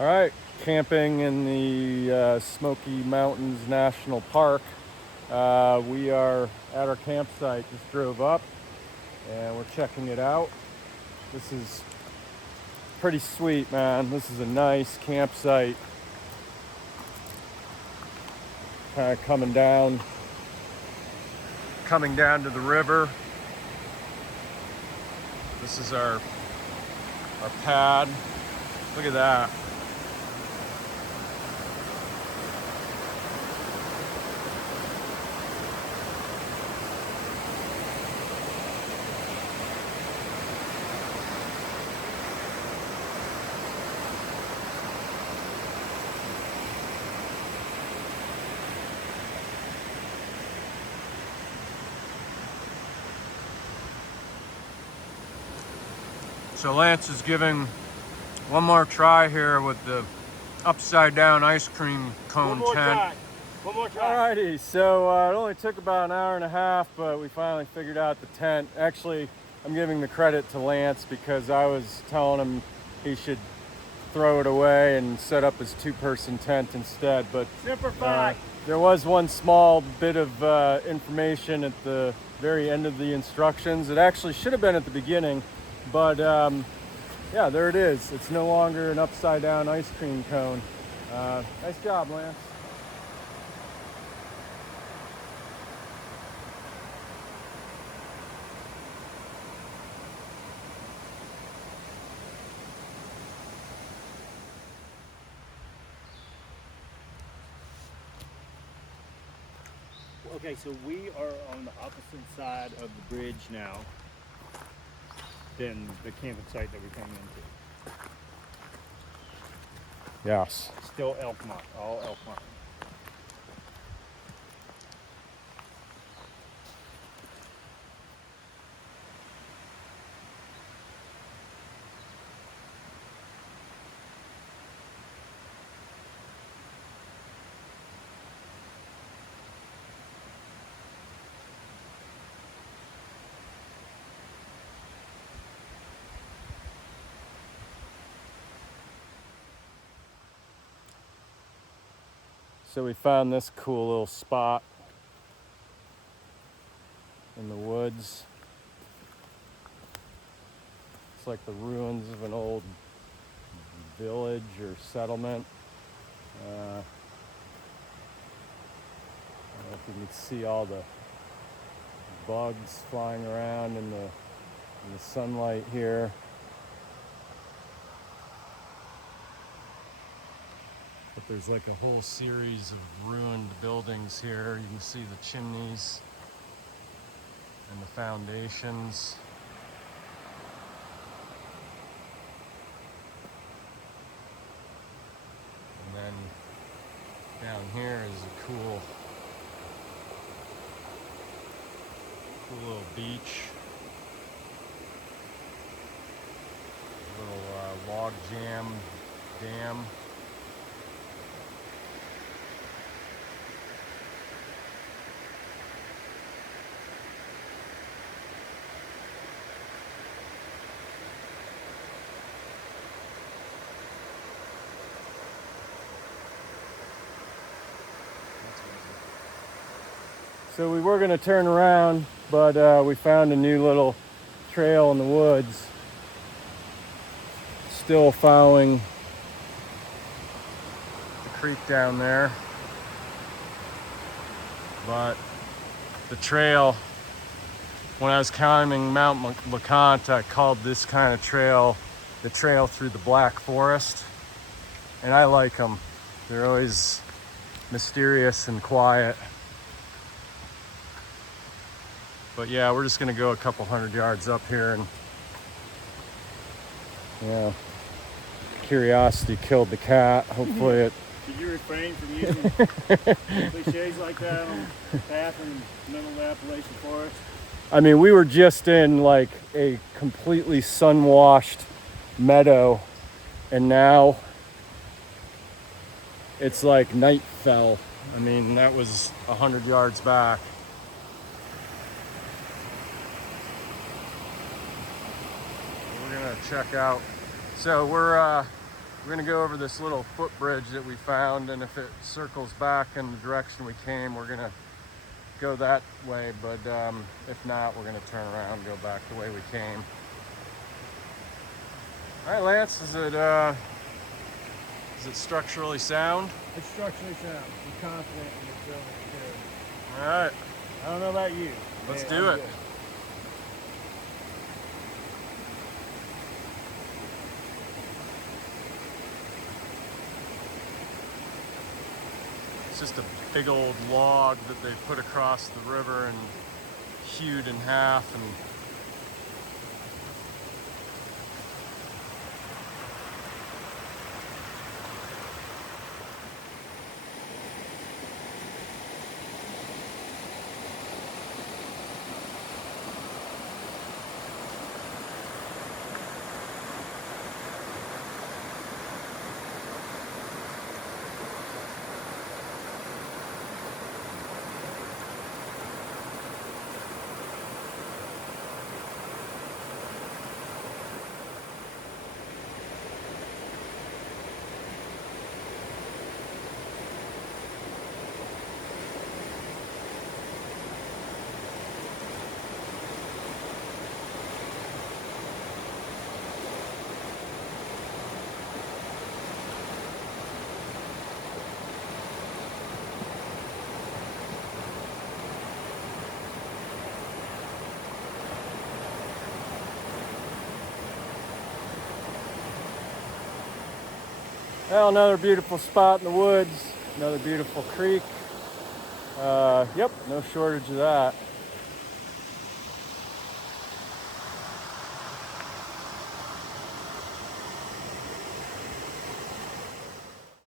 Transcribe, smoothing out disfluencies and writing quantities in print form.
All right, camping in the Smokey Mountains National Park. We are at our campsite, just drove up and we're checking it out. This is pretty sweet, man. This is a nice campsite. Kind of coming down to the river. This is our pad. Look at that. So Lance is giving one more try here with the upside down ice cream cone tent. One more try. Alrighty, so it only took about an hour and a half, but we finally figured out the tent. Actually, I'm giving the credit to Lance because I was telling him he should throw it away and set up his two-person tent instead. But there was one small bit of information at the very end of the instructions. It actually should have been at the beginning, but yeah, there it is. It's no longer an upside down ice cream cone. Nice job, Lance. Okay, so we are on the opposite side of the bridge now than the camping site that we came into. Yes. Still Elkmont, all Elkmont. So we found this cool little spot in the woods. It's like the ruins of an old village or settlement. I don't know if you can see all the bugs flying around in the sunlight here. But there's like a whole series of ruined buildings here. You can see the chimneys and the foundations. And then down here is a cool little beach. A little log jam dam. So we were going to turn around, but we found a new little trail in the woods. Still following the creek down there. But the trail, when I was climbing Mount LeConte, I called this kind of trail the trail through the Black Forest. And I like them. They're always mysterious and quiet. But yeah, we're just gonna go a couple hundred yards up here and yeah, curiosity killed the cat. Hopefully it... Did you refrain from using cliches like that on the path in the middle of the Appalachian Forest? I mean, we were just in like a completely sun-washed meadow, and now it's like night fell. I mean, that was 100 yards back. We're gonna check out. So we're We're gonna go over this little footbridge that we found, and if it circles back in the direction we came, we're gonna go that way, but if not, we're gonna turn around and go back the way we came. All right, Lance, is it structurally sound? It's structurally sound. I'm confident in the building. All right, I don't know about you. let's Man, do I'm it. good. It's just a big old log that they put across the river and hewed in half, and well, another beautiful spot in the woods, another beautiful creek. Yep, no shortage of that.